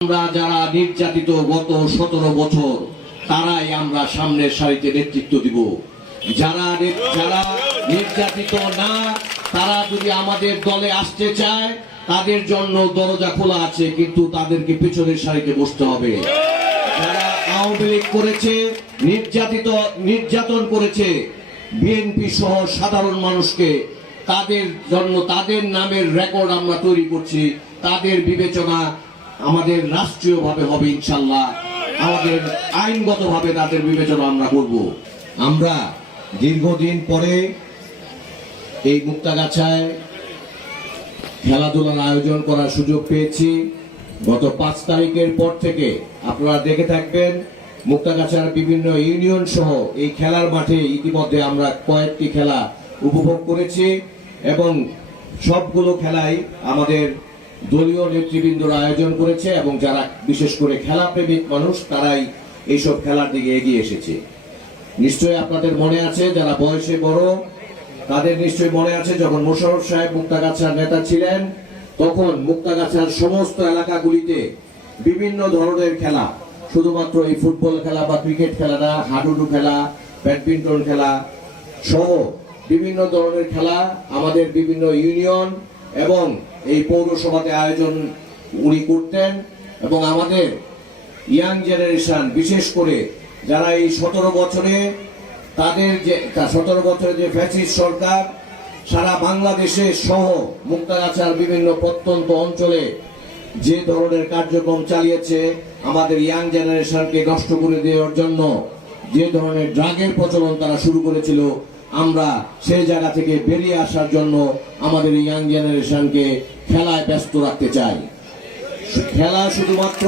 আমরা যারা নির্যাতিত গত সতেরো বছর, তারাই আমরা সামনের সারিতে নেতৃত্ব দিব। যারা যারা নির্যাতিত না, তারা যদি আমাদের দলে আসতে চায়, তাদের জন্য দরজা খোলা আছে, কিন্তু তাদেরকে পেছনের সারিতে বসতে হবে। যারা আওয়ামী লীগ করেছে, নির্যাতিত, নির্যাতন করেছে, বিএনপি সহ সাধারণ মানুষকে, তাদের জন্য তাদের নামের রেকর্ড আমরা তৈরি করছি, তাদের বিবেচনা আমাদের রাষ্ট্রীয়ভাবে হবে ইনশাল্লাহ। আমাদের আইনগতভাবে তাদের বিবেচনা আমরা করব। আমরা দীর্ঘদিন পরে এই মুক্তাগাছায় খেলাধুলার আয়োজন করার সুযোগ পেয়েছি। গত পাঁচ তারিখের পর থেকে আপনারা দেখে থাকবেন, মুক্তাগাছার বিভিন্ন ইউনিয়ন সহ এই খেলার মাঠে ইতিমধ্যে আমরা কয়েকটি খেলা উপভোগ করেছি এবং সবগুলো খেলাই আমাদের দলীয় নেতৃবৃন্দরা আয়োজন করেছে এবং যারা বিশেষ করে খেলা প্রেমিক মানুষ, তারাই এইসব খেলার দিকে এগিয়ে এসেছে। নিশ্চয়ই আপনাদের মনে আছে, যারা বয়সে বড়, তাদের নিশ্চয়ই মনে আছে, যখন মোশাররফ সাহেব মুক্তাগাছার নেতা ছিলেন, তখন মুক্তাগাছার সমস্ত এলাকাগুলিতে বিভিন্ন ধরনের খেলা, শুধুমাত্র এই ফুটবল খেলা বা ক্রিকেট খেলা না, হাডুডু খেলা, ব্যাডমিন্টন খেলা সহ বিভিন্ন ধরনের খেলা আমাদের বিভিন্ন ইউনিয়ন এবং এই পৌরসভাতে আয়োজন উনি করতেন এবং আমাদের ইয়াং জেনারেশন, বিশেষ করে যারা এই সতেরো বছরে তাদের যে সতেরো বছরে যে ফ্যাসিস্ট সরকার, সারা বাংলাদেশে সহ মুক্তাগাছার বিভিন্ন প্রত্যন্ত অঞ্চলে যে ধরনের কার্যক্রম চালিয়েছে, আমাদের ইয়াং জেনারেশনকে নষ্ট করে দেওয়ার জন্য যে ধরনের ড্রাগের প্রচলন তারা শুরু করেছিল আমরা সেই জায়গা থেকে বেরিয়ে আসার জন্য আমাদের ইয়াং জেনারেশনকে খেলায় ব্যস্ত রাখতে চাই। খেলা শুধুমাত্র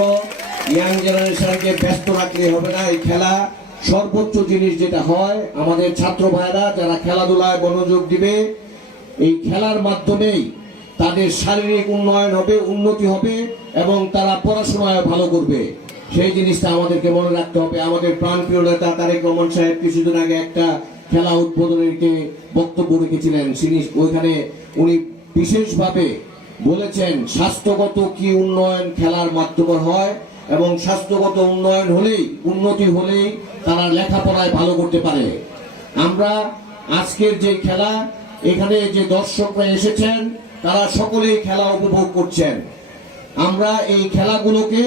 ইয়াং জেনারেশনকে ব্যস্ত রাখলে হবে না, এই খেলা সর্বোচ্চ জিনিস যেটা হয়, আমাদের ছাত্র ভাইরা যারা খেলাধুলায় মনোযোগ দিবে, এই খেলার মাধ্যমেই তাদের শারীরিক উন্নয়ন হবে, উন্নতি হবে এবং তারা পড়াশোনায় ভালো করবে। সেই জিনিসটা আমাদেরকে মনে রাখতে হবে। আমাদের প্রাণপ্রিয় নেতা তারেক রহমান সাহেব কিছুদিন আগে একটা খেলা উদ্বোধনের একটি বক্তব্য রেখেছিলেন তিনি ওইখানে উনি বিশেষভাবে বলেছেন, স্বাস্থ্যগত কি উন্নয়ন খেলার মাধ্যমে হয় এবং স্বাস্থ্যগত উন্নয়ন হলেই, উন্নতি হলেই তারা লেখাপড়ায় ভালো করতে পারে। আমরা আজকের যে খেলা, এখানে যে দর্শকরা এসেছেন, তারা সকলেই খেলা উপভোগ করছেন। আমরা এই খেলাগুলোকে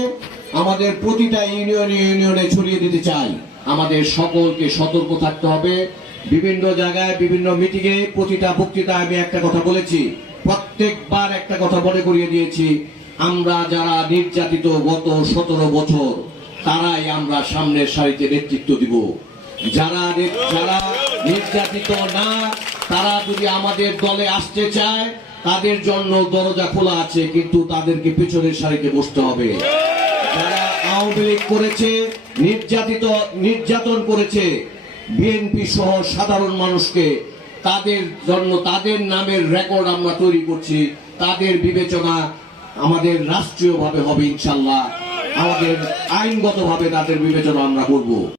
আমাদের প্রতিটা ইউনিয়নে ইউনিয়নে ছড়িয়ে দিতে চাই। আমাদের সকলকে সতর্ক থাকতে হবে। বিভিন্ন জায়গায় বিভিন্ন মিটিংয়ে প্রতিটা বক্তৃতা আমি একটা কথা বলেছি। প্রত্যেকবার একটা কথা মনে করিয়ে দিয়েছি। আমরা যারা নির্যাতিত গত সতেরো বছর, তারাই আমরা সামনের সারিতে নেতৃত্ব দিব। যারা যারা নির্যাতিত না, তারা যদি আমাদের দলে আসতে চায়, তাদের জন্য দরজা খোলা আছে, কিন্তু তাদেরকে পেছনের সারিতে বসতে হবে। যারা আওয়ামী লীগ করেছে, নির্যাতিত নির্যাতন করেছে বিএনপি সহ সাধারণ মানুষকে তাদের জন্য, তাদের নামের রেকর্ড আমরা তৈরি করছি। তাদের বিবেচনা আমাদের রাষ্ট্রীয়ভাবে হবে ইনশাল্লাহ। আমাদের আইনগতভাবে তাদের বিবেচনা আমরা করব।